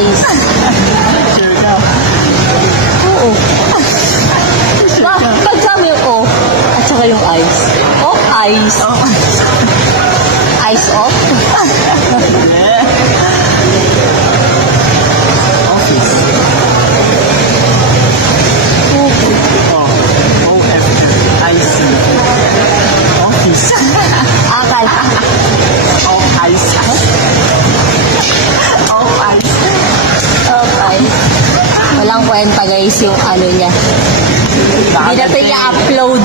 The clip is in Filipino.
ice. Sure ka? Oo. Pagkama yung O, at saka yung ice. O, ice. Oh. Ice off. Yeah. Office. Oh. O-F-I-C. Office. Akal. O-I-C. O-I-C. Okay. Walang kwenta guys yung ano niya. Hindi na ito i-upload.